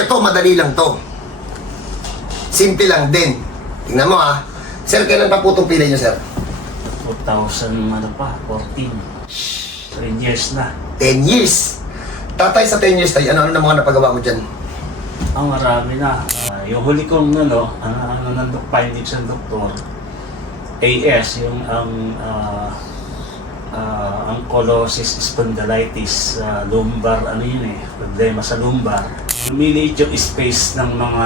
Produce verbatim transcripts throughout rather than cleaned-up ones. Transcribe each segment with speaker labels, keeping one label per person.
Speaker 1: Eto, madali lang to. Simple lang din. Tingnan mo ha. Sir, kailan pa po itong pilay nyo, sir?
Speaker 2: two thousand ano pa, fourteen. three years na.
Speaker 1: ten years. Tatay, sa ten years tayo, ano-ano na mga napagawa mo dyan?
Speaker 2: Ang marami na. Ah, yung huli kong ano, ang ano ng doc- findings ng doktor, A S, yung ang uh, uh, ankylosing spondylitis, uh, lumbar, ano yun eh, problema sa lumbar. Lumiliit yung space ng mga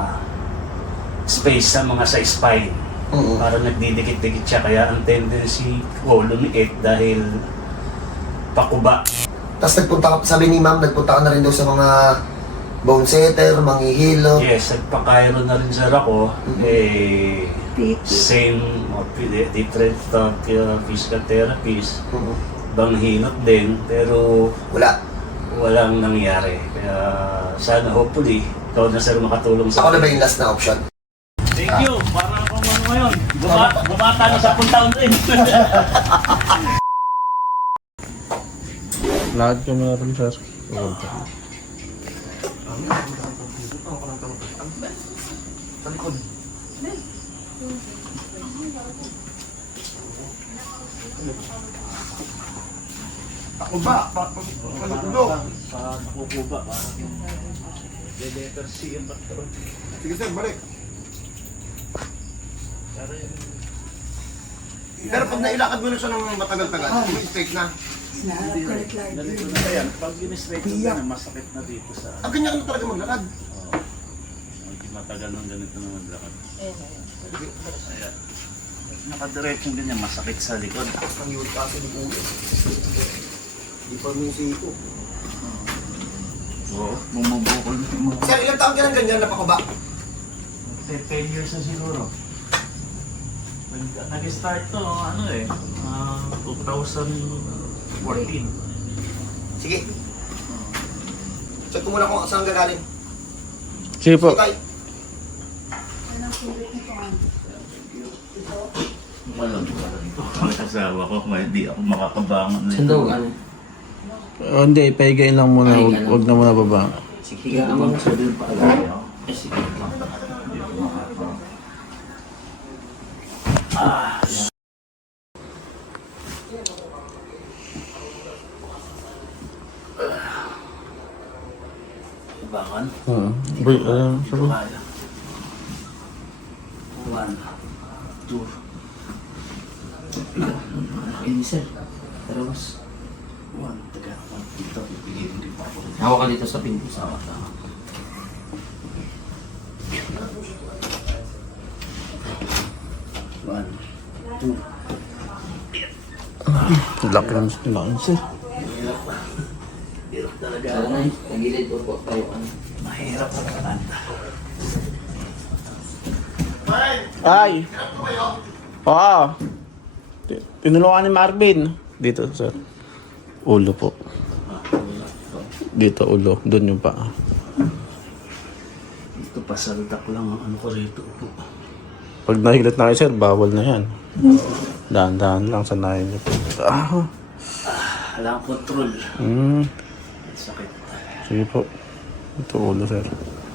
Speaker 2: space sa mga sa spine.
Speaker 1: Oo.
Speaker 2: Parang nagdidikit-dikit siya, kaya ang tendency ko lumiit dahil pakuba.
Speaker 1: Tapos nagpunta ka, sabi ni ma'am, nagpunta ka na rin daw sa mga bone setter, manghihilo.
Speaker 2: Yes, nagpa-Cairo na rin sir ako.
Speaker 1: Mhm.
Speaker 2: Eh,
Speaker 3: P T.
Speaker 2: same, uh, different uh, physical therapies.
Speaker 1: Oo.
Speaker 2: Bang hinot din, pero
Speaker 1: Wala.
Speaker 2: walang nangyari. Kaya sana hopefully, ikaw na sir makatulong sa
Speaker 1: Ako na ba yung last na option?
Speaker 2: Thank you! Para akong ano ngayon, Buma bumata na sa taon rin.
Speaker 4: Lahat yung meron, sir. Pupunta.
Speaker 1: Sa likod. Ako ba? Palukdo.
Speaker 2: Sa nakukuba, parang letter C yung patron.
Speaker 1: Sige sir, balik.
Speaker 2: Pero yung
Speaker 1: Pero pag nailakad mo na siya ng matagal-tagal, may straight na.
Speaker 2: ganito na yan. Pag in-straight ko na, masakit na dito sa...
Speaker 1: Ah, ganyan ka na talaga maglakad.
Speaker 2: Oo. Hindi matagal ng ganito na maglakad. Ayan. Nakadiretso ganyan, masakit sa likod.
Speaker 1: Tapos nang yun kasi di ulo. Di pa yung siko.
Speaker 2: Oo, bumubukol na yung mga...
Speaker 1: Sir, ilang taon ka ng ganyan na pakuba?
Speaker 2: ten years na siguro. Nag- Nag-start to, ano eh, uh, twenty fourteen.
Speaker 1: Sige. Check ko muna kung saan gagaling.
Speaker 4: Sige po.
Speaker 1: Sige tayo.
Speaker 2: Walang walang ito. Ang asawa ko, hindi ako makakabangon na ito.
Speaker 5: Sandawan.
Speaker 4: Oh, hindi, paigain lang muna. Huwag, huwag na muna baba.
Speaker 5: Sige, amang
Speaker 2: Sa din pa agad ako.
Speaker 5: Eh, sige.
Speaker 2: Bangon.
Speaker 4: Oo. Bri, uh, sabi.
Speaker 2: Kaya. One, two,
Speaker 5: Ini, sir. Terus.
Speaker 2: one. Taga, one, dito. Ibigay din pa ako.
Speaker 5: Hawak ka dito sa pinto. Sawa ka.
Speaker 2: One, two.
Speaker 4: Laki naman sa tinaan, sir.
Speaker 2: Hirap. Hirap talaga.
Speaker 5: Kaya na, nagilid ko po tayo ka na.
Speaker 2: Mahirap sa katanda.
Speaker 4: Ay! Oo. Ti- Tinulungan ni Marvin. Dito, sir. Ulo po. Dito, ulo. Doon yung paa.
Speaker 2: Ito pasaldak lang ang ano ko rito.
Speaker 4: Pag nahilat na kayo, sir, bawal na yan. Dahan-dahan lang, sanayin niyo po. Ah,
Speaker 2: Wala akong control.
Speaker 4: hmm.
Speaker 2: Sakit.
Speaker 4: Sige po. Ito ulo, sir.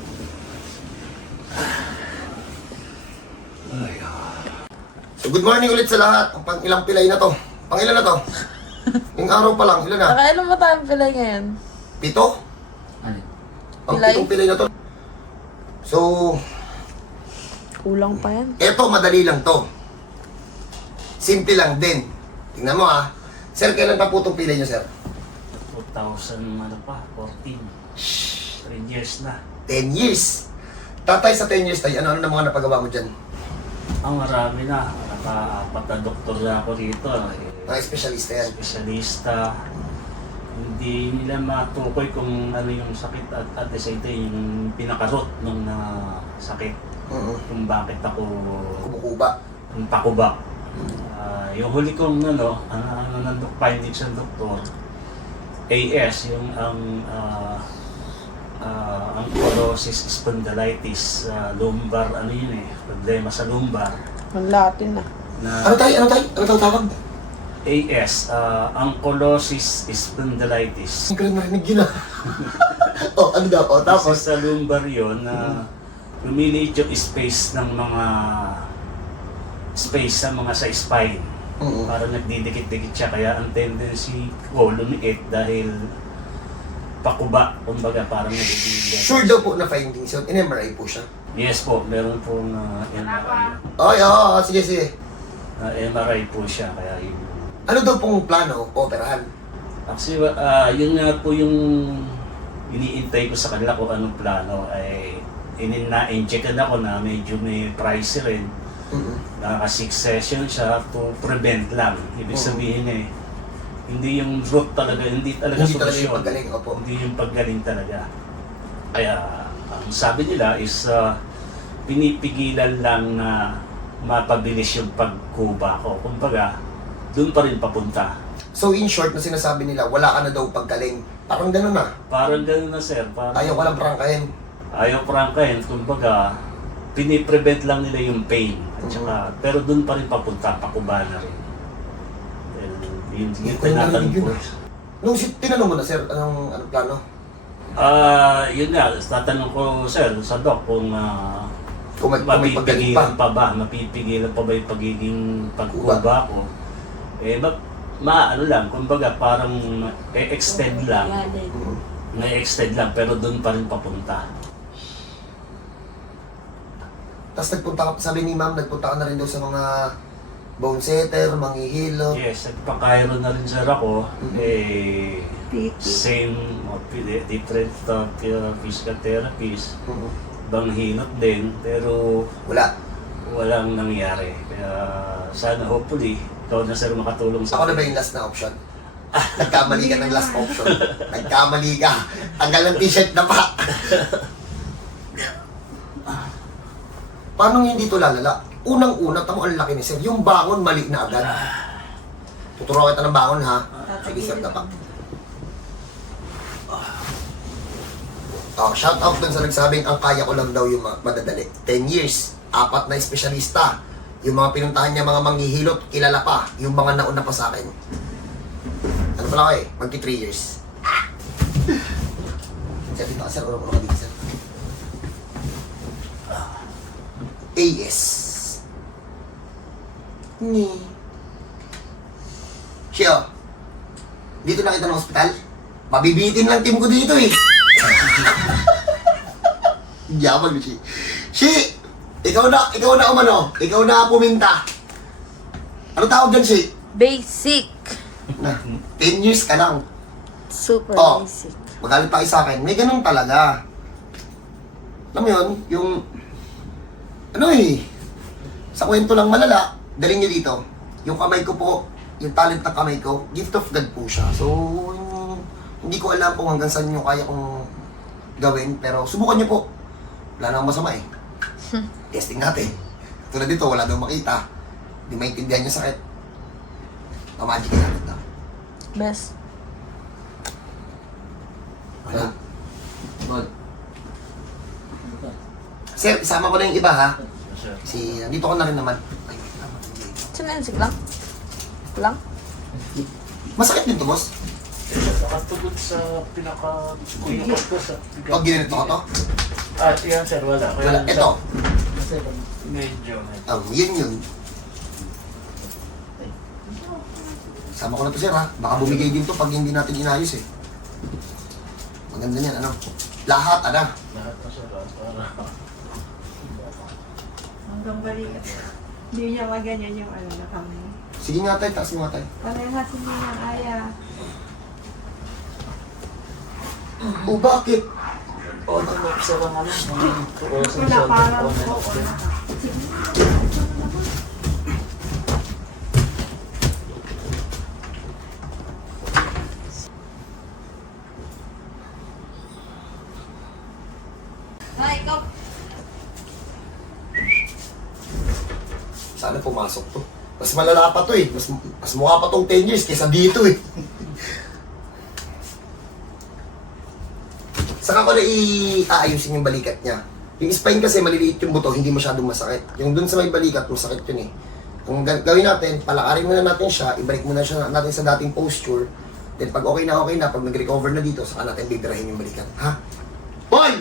Speaker 1: So good morning ulit sa lahat. Ang pang ilang pilay na to. Pang ilan na to? Yung araw pa lang, ilan na?
Speaker 3: Nakailan mo tayong pilay ngayon?
Speaker 1: Pito?
Speaker 5: Ano?
Speaker 1: Ang
Speaker 3: Pilay?
Speaker 1: pitong pilay na to. So,
Speaker 3: Kulang pa yan.
Speaker 1: eto, madali lang to. Simple lang din. Tingnan mo ha. Sir, kailan pa po itong pilay nyo, sir?
Speaker 2: two thousand ano pa, fourteen. three years na.
Speaker 1: ten years. Tatay, sa ten years tayo, ano-ano na mga napagawa mo dyan?
Speaker 2: Ang marami na. Naka-apat na doktor na ako rito. Eh,
Speaker 1: Mga espesyalista yan.
Speaker 2: Espesyalista. Hindi nila matukoy kung ano yung sakit at at the same time yung pinaka-root nung na sakit.
Speaker 1: Oo.
Speaker 2: Kung bakit ako
Speaker 1: Kumukuba.
Speaker 2: yung pakuba. Ah, yung huli kong ano, ang ano ng doc- findings ng doktor, A S, yung ang uh, uh, ankylosing spondylitis, uh, lumbar, ano yun eh, problema sa lumbar.
Speaker 3: Ang Latin na.
Speaker 2: Na
Speaker 1: Ano tayo? Ano tayo? Ano tayo tawag?
Speaker 2: A S, uh, ankylosing spondylitis.
Speaker 1: Ang galing narinig yun ah. oh, ano daw? Oh,
Speaker 2: Tapos
Speaker 1: tapos,
Speaker 2: sa lumbar yun, na lumiliit yung space ng mga space sa mga sa spine.
Speaker 1: mm
Speaker 2: Parang nagdidikit-dikit siya, kaya ang tendency ko lumiit dahil pakuba, kumbaga parang nagdidikit.
Speaker 1: sure daw po na findings yun. In M R I po siya.
Speaker 2: Yes po, meron pong uh, M R I.
Speaker 1: Ay, oo, oh, sige, sige.
Speaker 2: Uh, M R I po siya, kaya yun.
Speaker 1: Ano daw pong plano? Operahan?
Speaker 2: Actually, ah, yun nga po yung iniintay ko sa kanila kung anong plano. Ay, inin na-injectan ako na medyo may price rin.
Speaker 1: mm
Speaker 2: Naka six session siya to prevent lang. Ibig
Speaker 1: Oo.
Speaker 2: sabihin eh, hindi yung root talaga, hindi talaga
Speaker 1: Hindi talaga yung
Speaker 2: solusyon.
Speaker 1: paggaling, opo.
Speaker 2: Hindi yung paggaling talaga. Kaya, ang sabi nila is ah, pinipigilan lang na mapabilis yung pagkuba ko. Kumbaga, doon pa rin papunta.
Speaker 1: So in short, na sinasabi nila, wala ka na daw paggaling. Parang gano'n na.
Speaker 2: Parang gano'n na sir. Parang,
Speaker 1: Ayaw ka lang prangkahin.
Speaker 2: Ayaw prangkahin. Kumbaga, piniprevent lang nila yung pain. At saka, pero doon pa rin papunta, pakuba na rin. Well, yun,
Speaker 1: Hindi
Speaker 2: yun
Speaker 1: ko na
Speaker 2: tinatanong
Speaker 1: narinig
Speaker 2: ko.
Speaker 1: yun. Nung si- tinanong mo na, sir, anong, anong plano?
Speaker 2: Ah, yun nga, tatanong ko sir sa doc kung ah,
Speaker 1: Kung may, kung may paggaling pa.
Speaker 2: mapipigilan pa ba, mapipigilan pa ba yung pagiging pagkuba ko? Eh, ba, ma, ano lang, kumbaga parang e-extend lang,
Speaker 1: Mm.
Speaker 2: na-extend lang, pero doon pa rin papunta.
Speaker 1: Tapos nagpunta ka, sabi ni ma'am, nagpunta ka na rin daw sa mga bone setter, manghihilo.
Speaker 2: Yes, nagpa-Cairo na rin sir ako,
Speaker 1: Mhm.
Speaker 2: eh,
Speaker 3: P T.
Speaker 2: same, uh, pili- different uh, physical therapies,
Speaker 1: Mm.
Speaker 2: bang hinot din, pero
Speaker 1: Wala.
Speaker 2: walang nangyari. Kaya sana hopefully, ikaw na sir makatulong sa
Speaker 1: Ako na ba yung last na option? Nagkamali ka ng last option. Nagkamali ka. Tanggal ng t-shirt na pa. Paano hindi to lalala? Unang-una, tamo ang laki ni sir. Yung bangon, mali na agad. Tuturuan kita ng bangon, ha? Sige, sir, tapak. Oh, shout out dun sa nagsabing ang kaya ko lang daw yung ma- madadali. ten years, apat na espesyalista. Yung mga pinuntahan niya, mga manghihilot, kilala pa. Yung mga nauna pa sa akin. Ano pala ko eh? Magti three years. Sir, dito ka sir. Ulo-ulo ka dito sir. A S. Ni. Siya. Dito na kita ng ospital. Mabibitin lang team ko dito eh. Yabag ni Si. Si! Ikaw na, ikaw na umano. Ikaw na puminta. Ano tawag dyan, Si?
Speaker 3: Basic.
Speaker 1: Na, ten years ka lang.
Speaker 3: Super
Speaker 1: Oh.
Speaker 3: basic.
Speaker 1: Magalit pa kayo sa akin. May ganun talaga. Alam mo yun, yung... Ano eh, sa kwento lang malala, daling nyo dito. Yung kamay ko po, yung talent ng kamay ko, gift of God po siya. So, yung- hindi ko alam kung hanggang saan nyo kaya kong gawin, pero subukan nyo po. Wala namang masama eh. Testing natin. Tulad dito, wala daw makita. Hindi maintindihan yung sakit. Pamagic natin na.
Speaker 3: Best.
Speaker 1: Wala.
Speaker 5: God.
Speaker 1: Sir, isama ko na yung iba ha.
Speaker 2: Sir.
Speaker 1: Si, nandito ko na rin naman. Ay, wait lang.
Speaker 3: Sinensig lang? Lang?
Speaker 1: Masakit din to, boss.
Speaker 2: Nakatugod sa pinaka-kuyukot ko sa...
Speaker 1: Pag ginanito ko to,
Speaker 2: Ah, yan sir, wala. Kaya
Speaker 1: wala. Ito,
Speaker 2: Medyo.
Speaker 1: um, yun yun. Sama ko na to, sir ha. Baka bumigay din to pag hindi natin inayos eh. Maganda niyan, ano. Lahat, ano.
Speaker 2: Lahat na sir, ah, para...
Speaker 6: Hanggang balikat. Hindi niya maganyan yung ano na kami.
Speaker 1: Sige nga tayo, taas mo nga tayo.
Speaker 6: Parehas hindi niya kaya.
Speaker 1: O bakit?
Speaker 2: O, sir, ang ano?
Speaker 6: Wala parang po. Wala.
Speaker 3: Ay, ikaw.
Speaker 1: Sana pumasok to. Mas malala pa to eh. Mas, mas mukha pa tong ten years kaysa dito eh. Saka ko na i-aayusin yung balikat niya. Yung spine kasi maliliit yung buto, hindi masyadong masakit. Yung dun sa may balikat, masakit yun eh. Ang ga- gawin natin, palakarin muna natin siya, ibalik muna siya natin sa dating posture Then pag okay na okay na, pag nag-recover na dito, saka natin bibirahin yung balikat. Ha? Boy!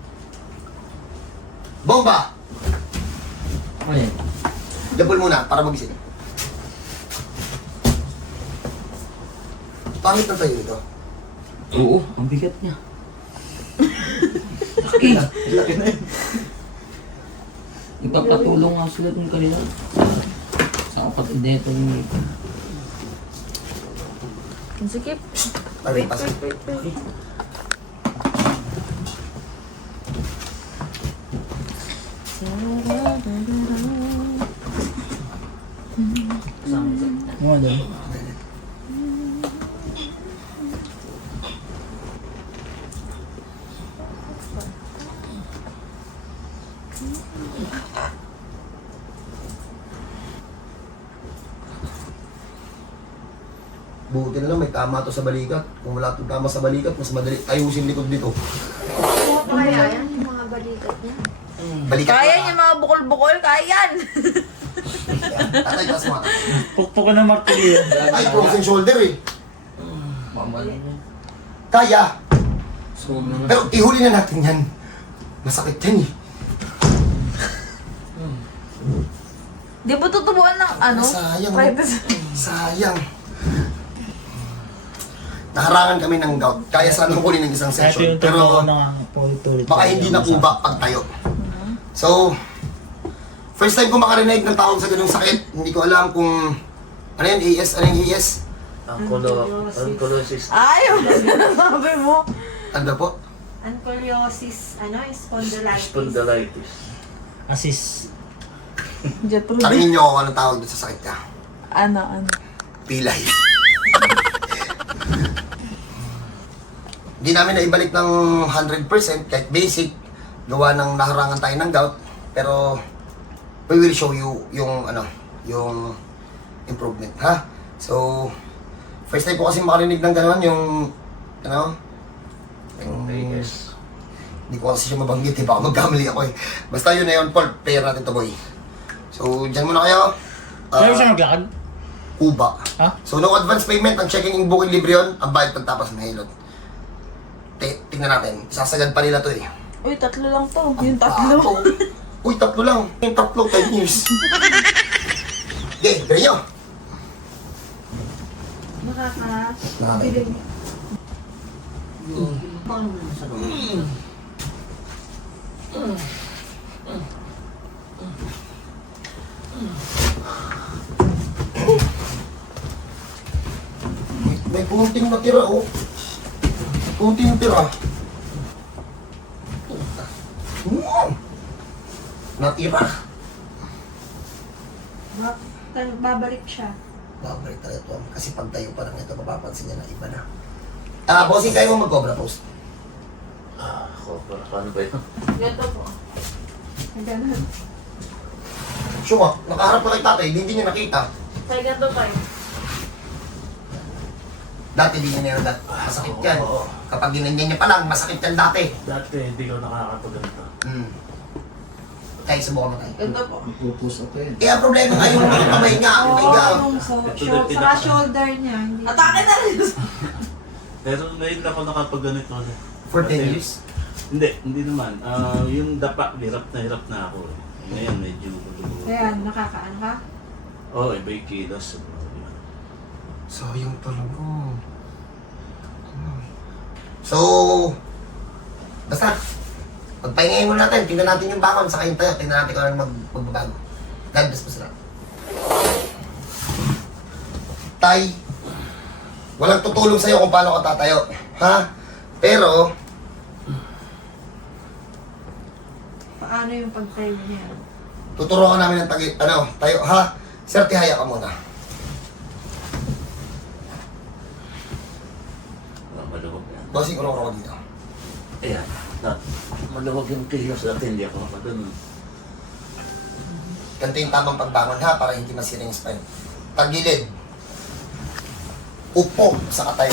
Speaker 1: Bomba!
Speaker 5: Ayan.
Speaker 1: Labol muna para magising. Pangit na tayo nito.
Speaker 5: Oo, ang bigat niya.
Speaker 1: Laki na. Laki na yun.
Speaker 5: Ipapatulong nga sila dun kanila. Sa kapatid na ito ni
Speaker 3: Sikip.
Speaker 1: Pagay, pasok.
Speaker 3: Wait, wait.
Speaker 5: Mga dun.
Speaker 1: Buti na lang may tama to sa balikat. Kung wala itong tama sa balikat, mas madali ayusin likod dito.
Speaker 6: Kaya yan, yung mga balikat niya.
Speaker 1: Balikat
Speaker 3: Kaya
Speaker 1: na.
Speaker 3: niya mga bukol-bukol, kaya yan.
Speaker 1: Tatay, taas mo.
Speaker 2: Pukpukan ng martilyo.
Speaker 1: Ay, frozen shoulder eh.
Speaker 5: Mamali niya.
Speaker 1: Kaya.
Speaker 5: So, na nga.
Speaker 1: Pero ihuli na natin yan. Masakit yan eh.
Speaker 3: Di ba tutubuan ng ano?
Speaker 1: Sayang.
Speaker 3: Private.
Speaker 1: Sayang. Naharangan kami ng gout. Kaya sana kunin ng isang
Speaker 2: Ito
Speaker 1: session.
Speaker 2: yung
Speaker 1: Pero
Speaker 2: totoo na paulit-ulit.
Speaker 1: baka hindi na kuba pag tayo. So, first time ko makarinig ng tawag sa ganung sakit. Hindi ko alam kung ano yan, A S, ano yung A S?
Speaker 2: Ankylosis.
Speaker 3: Ayaw na sinasabi mo.
Speaker 1: Ano po?
Speaker 6: Ankylosis, ano, spondylitis.
Speaker 2: Spondylitis. Assist.
Speaker 3: Jetro.
Speaker 1: Tanungin niyo ako kung anong tawag doon sa sakit ka.
Speaker 3: Ano, ano?
Speaker 1: Pilay. Hindi namin naibalik ng one hundred percent kahit basic. Gawa ng naharangan tayo ng gout. Pero we will show you yung ano, yung improvement, ha? So, first time ko kasi makarinig ng gano'n, yung ano, yung
Speaker 2: Yes.
Speaker 1: hindi ko kasi siya mabanggit eh, baka magkamali ako eh. Basta yun na yun, Paul, player natin to boy. So, dyan muna kayo. Ah,
Speaker 2: Kaya siya maglakad?
Speaker 1: Kuba.
Speaker 2: Ha?
Speaker 1: So, no advance payment, ang checking in booking libre yun, ang bayad pagtapas ng hilot. Te, tingnan natin, sasagad pa nila to eh.
Speaker 3: Uy, tatlo lang to. Yung
Speaker 1: Bato.
Speaker 3: tatlo.
Speaker 1: Uy, tatlo lang. Yung tatlo, ten years. Okay, gawin nyo.
Speaker 6: Nakaka...
Speaker 1: Nakakain. May kunting natira, oh. Kunting natira. Wow! Natira.
Speaker 6: Ba- tal- babalik siya.
Speaker 1: Babalik talaga ito. Kasi pag tayo pa lang ito, mapapansin niya na iba na. Ah, bossing, kayo mo mag-cobra post.
Speaker 2: Ako, paano ba yun?
Speaker 3: Ganito po.
Speaker 6: Ganun.
Speaker 1: Sure, nakaharap na kay tatay, hindi niya nakita.
Speaker 3: Tayo ganito tayo.
Speaker 1: Dati di niya na dat masakit yan. Kapag ginanyan niya pa lang, masakit yan dati.
Speaker 2: Dati hindi ko nakakapagano.
Speaker 1: Hmm. Tayo, subukan mo tayo.
Speaker 3: Ganito po.
Speaker 5: Pupus ako yan.
Speaker 1: Eh, ang problema nga yung mga kamay nga, ang
Speaker 6: Oo,
Speaker 1: may nga.
Speaker 6: yung so,
Speaker 2: Ito
Speaker 6: shoulder,
Speaker 2: din
Speaker 6: saka
Speaker 2: pinaka-
Speaker 6: shoulder niya. Hindi.
Speaker 3: Atake na rin.
Speaker 2: Pero ngayon ako nakapagganito.
Speaker 1: For ten
Speaker 2: Kasi-
Speaker 1: years.
Speaker 2: Hindi, hindi naman. Ah, yung dapa, hirap na hirap na ako. eh. Ngayon medyo...
Speaker 6: Kaya, nakakaano ka?
Speaker 2: Oo, oh, iba yung kilos.
Speaker 1: Sayang talaga. So, basta, pagpahingayin muna natin, tingnan natin yung bakon, saka yung tayo, tingnan natin kung ano mag magbabago. God bless po sila. Tay, walang tutulong sa'yo kung paano ka tatayo. Ha? Pero,
Speaker 6: Paano yung pagtayo niya?
Speaker 1: tuturuan namin ng tagi, ano, tayo, ha? Sir, tihaya ka muna.
Speaker 2: Ah, maluwag yan.
Speaker 1: Bossing, urong-urong ko dito.
Speaker 2: Ayan. Na, maluwag yung kilos natin. Hindi ako makaganon.
Speaker 1: Ganito yung tamang pagbangon ha, para hindi masira yung spine. Tagilid. Upo sa katayo.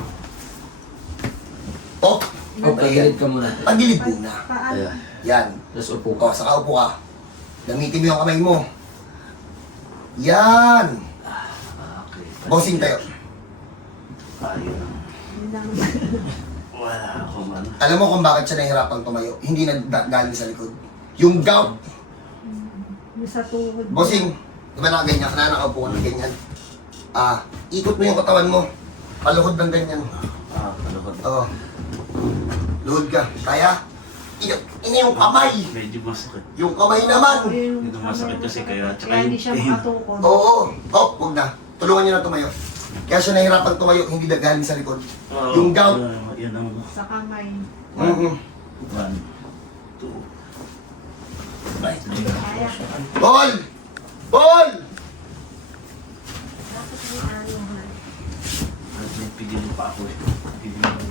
Speaker 1: O,
Speaker 5: O, pagilid ka muna.
Speaker 1: tagilid muna.
Speaker 6: Paano?
Speaker 5: Ayan.
Speaker 1: Yan.
Speaker 5: Tapos upo
Speaker 1: O,
Speaker 5: ka.
Speaker 1: saka upo ka. Gamitin mo yung kamay mo. Yan.
Speaker 2: Okay.
Speaker 1: Bossing tayo.
Speaker 2: Ayun.
Speaker 6: Yun lang.
Speaker 2: Wala akong ano.
Speaker 1: Alam mo kung bakit siya nahihirapan tumayo? Hindi na da- galing sa likod. Yung gout,
Speaker 6: Yung sa tuhod.
Speaker 1: bossing, di ba nakaganyan ka na, nakaupo ka ng ganyan? Ah, ikot mo yung katawan mo. Paluhod ng ganyan.
Speaker 2: Ah, kalukot.
Speaker 1: Oo. Luhod ka. Kaya? Ina, ina yung kamay.
Speaker 2: Medyo masakit.
Speaker 1: Yung kamay naman.
Speaker 6: Yung-
Speaker 2: Medyo masakit kasi kaya, tsaka
Speaker 6: Kaya hindi
Speaker 2: yung
Speaker 6: siya
Speaker 2: pain.
Speaker 6: makatukod.
Speaker 1: Oo. Oh, huwag na. Tulungan niyo na tumayo. Kaya siya nahihirapan tumayo, hindi na galing sa likod.
Speaker 2: Oo,
Speaker 1: Yung gout.
Speaker 2: ah, yun ang
Speaker 6: Sa kamay.
Speaker 1: Mm-hmm.
Speaker 2: one, two, right.
Speaker 6: Kaya.
Speaker 1: Ball! Ball!
Speaker 6: Dapat may ano ha.
Speaker 2: At may pigilin pa ako eh. Pigilin.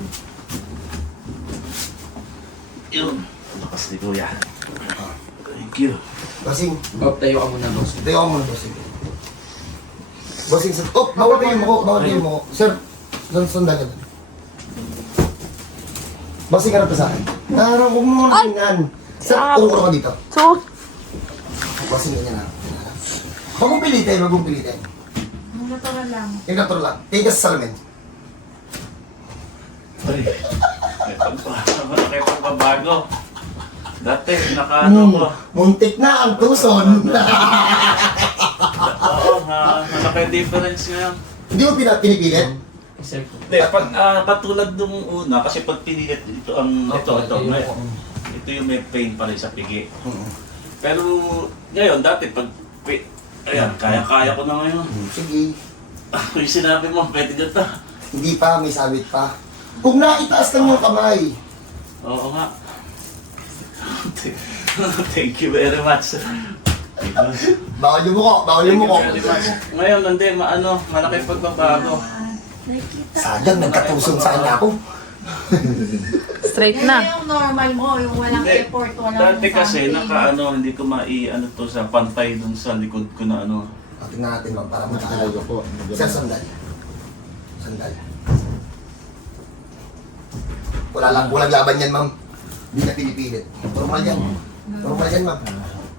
Speaker 2: Yun. Lakas ni Kuya. Thank you.
Speaker 1: Bossing,
Speaker 5: Oh, tayo ka muna, boss.
Speaker 1: tayo ka muna, bossing. Bossing, sa... Oh, bawal kayo mo ko, bawal kayo mo ko. Sir, saan sundan ka doon? Bossing, harap ka sa akin. Harap ko mo na tingnan. Sir, urong-urong ka dito.
Speaker 3: So,
Speaker 1: Bossing, ganyan na. Huwag mong pilitin, huwag mong pilitin.
Speaker 6: Yung natural lang.
Speaker 1: Yung natural lang. Tingin ka sa salamin.
Speaker 2: Ay, may pagbabago. May pagbabago. Dati, naka-ano ko.
Speaker 1: Muntik na ang tuson.
Speaker 2: Oo, ma- malaki difference nga.
Speaker 1: Hindi mo pina- pinipilit?
Speaker 2: Hindi, pag ah, katulad nung una, kasi pag pinilit, ito ang, ito, ito, may, ito yung may pain pa rin sa pigi. Pero ngayon, dati pag, pi- ayan, kaya-kaya ko na ngayon.
Speaker 1: Sige.
Speaker 2: Yung sinabi mo, pwede na to.
Speaker 1: Hindi pa, may sabit pa. Kung naitaas lang yung kamay.
Speaker 2: Oo nga. Thank you very much.
Speaker 1: Bawal yung muko, bawal yung
Speaker 2: Thank you
Speaker 1: muko.
Speaker 2: very much. Ngayon, hindi, maano, malaki pagbabago.
Speaker 1: Sayang, nagkatusong sa kanya ako.
Speaker 3: straight
Speaker 6: Yan
Speaker 3: na.
Speaker 6: yung normal mo, yung walang
Speaker 2: Hindi.
Speaker 6: effort, walang
Speaker 2: Dati kasi,
Speaker 6: something.
Speaker 2: naka ano, hindi ko mai-ano to sa pantay dun sa likod ko na ano.
Speaker 1: O, tingnan natin ma'am, para makakalaga po. Sir, sandal. Sandal. Wala lang, walang laban yan ma'am. Hindi na pinipilit. Normal yan. Normal yan ma'am.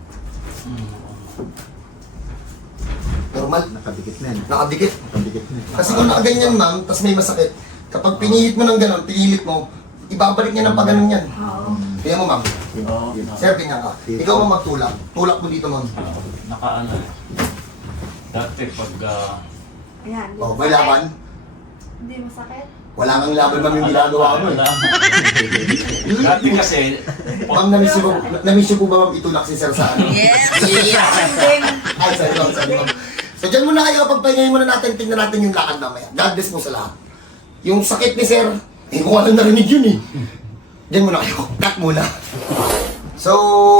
Speaker 1: Normal.
Speaker 7: Nakadikit na yan.
Speaker 1: Nakadikit.
Speaker 7: Nakadikit na yan.
Speaker 1: Kasi kung nakaganyan ma'am, tapos may masakit, kapag pinilit mo ng gano'n, pinilit mo, ibabalik niya ng paganon yan.
Speaker 6: Oo.
Speaker 1: Kaya mo ma'am,
Speaker 2: Oo.
Speaker 1: sir, tingnan ka. Ikaw ang magtulak. Tulak mo dito ma'am.
Speaker 2: Naka ano. Dati pag ah,
Speaker 6: Ayan.
Speaker 1: O, may laban.
Speaker 6: Hindi masakit?
Speaker 1: Wala kang laban ma'am yung ginagawa mo eh.
Speaker 2: wala. Dati kasi,
Speaker 1: Ma'am, namiss niyo po, namiss niyo po ba ma'am itulak si sir sa ano? Ay, sorry ma'am, sorry ma'am. So dyan muna kayo, pagpahingayin muna natin, tingnan natin yung lakad mamaya. God bless po sa lahat. Yung sakit ni sir, eh kung ano narinig yun eh. Dyan muna kayo, cut muna. So,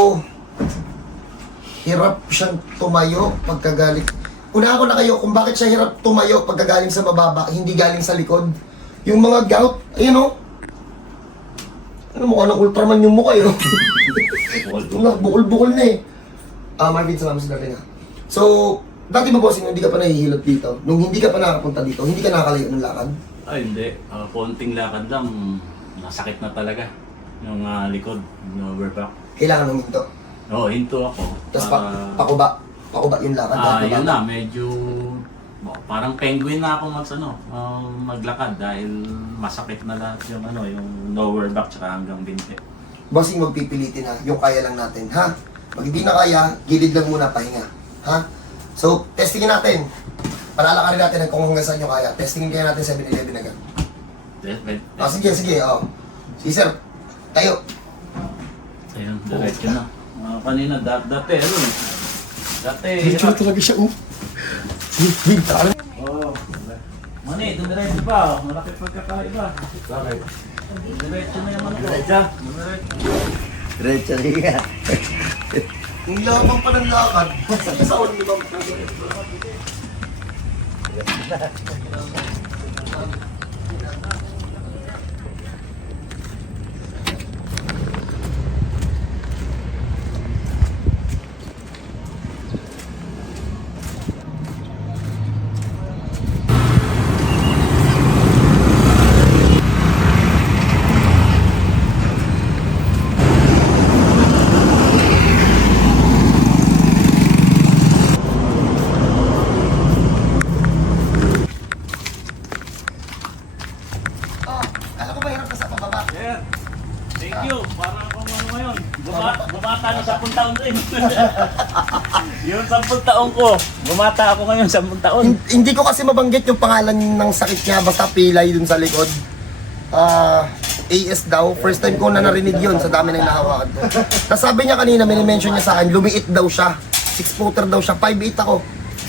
Speaker 1: hirap siyang tumayo pagkagaling. Unahan ko na kayo kung bakit siya hirap tumayo pagkagaling sa mababa, hindi galing sa likod. Yung mga gout, ayun o. Ano mukha ng Ultraman yung mukha yun. Bukol-bukol na eh. Ah, Marvin, sumama sa dati nga. So, dati ba bossing, hindi ka pa nahihilot dito? Nung hindi ka pa nakapunta dito, hindi ka nakakalayo ng lakad?
Speaker 2: ay hindi, Ah, konting lakad lang, nasakit na talaga. Yung ah, likod, yung lower back.
Speaker 1: Kailangan ng hinto.
Speaker 2: Oo, hinto ako.
Speaker 1: Tapos pa,
Speaker 2: Ah,
Speaker 1: pakuba. Pakuba yung lakad.
Speaker 2: Ah,
Speaker 1: dati
Speaker 2: yun
Speaker 1: ba?
Speaker 2: na, medyo oh, parang penguin na ako mag, ano, um, maglakad dahil masakit na lahat yung ano, yung lower back tsaka hanggang binti.
Speaker 1: Bossing, magpipilitin ha. Yung kaya lang natin, ha? Pag hindi na kaya, gilid lang muna, pahinga. Ha? So, testingin natin. Palalakarin natin kung hanggang saan yung kaya. Testingin kaya natin seven eleven agad.
Speaker 2: Yes, wait.
Speaker 1: Ah, sige, sige, oh. Si sir, tayo.
Speaker 2: Ayun, diretso na. Ah, kanina, dat dati, ano eh. Dati,
Speaker 1: Diretso na talaga siya, oh. Big, tala.
Speaker 2: Oo. Mani, dumiretso pa. Malaki pagkakaiba. Bakit? Diretso na yung ano ko. Diretso?
Speaker 7: Diretso rin.
Speaker 1: Ang labang pa ng lakad. Sa sa ulit ba?
Speaker 2: yun. Bumata, bumata na sampung taon rin. Yung sampung taon ko, bumata ako ngayon sampung taon.
Speaker 1: Hin- Hindi ko kasi mabanggit yung pangalan ng sakit niya, basta pilay dun sa likod. Ah, A S daw. First time ko na narinig yun sa dami ng nahawakan ko. Tapos sabi niya kanina, minimension niya sa akin, lumiit daw siya. Six footer daw siya. five eight ako.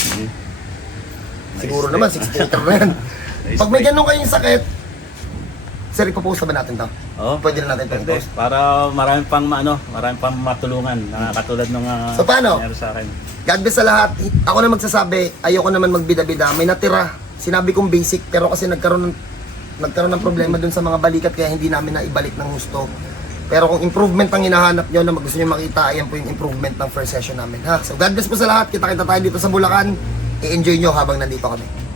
Speaker 1: Siguro naman, six footer na yan. Pag may ganun kayong sakit, sir, ipopost na ba natin to?
Speaker 2: Oh,
Speaker 1: Pwede na natin
Speaker 2: pwede.
Speaker 1: i-post.
Speaker 2: Para marami pang ano, marami pang matulungan na katulad ng uh,
Speaker 1: So, paano?
Speaker 2: nangyari sa akin.
Speaker 1: God bless sa lahat. Ako na magsasabi, ayoko naman magbida-bida. May natira. Sinabi kong basic, pero kasi nagkaroon ng, nagkaroon ng problema dun sa mga balikat kaya hindi namin na ibalik ng gusto. Pero kung improvement ang hinahanap nyo na gusto nyo makita, ayan po yung improvement ng first session namin. Ha? So God bless po sa lahat. Kita-kita tayo dito sa Bulacan. I-enjoy nyo habang nandito kami.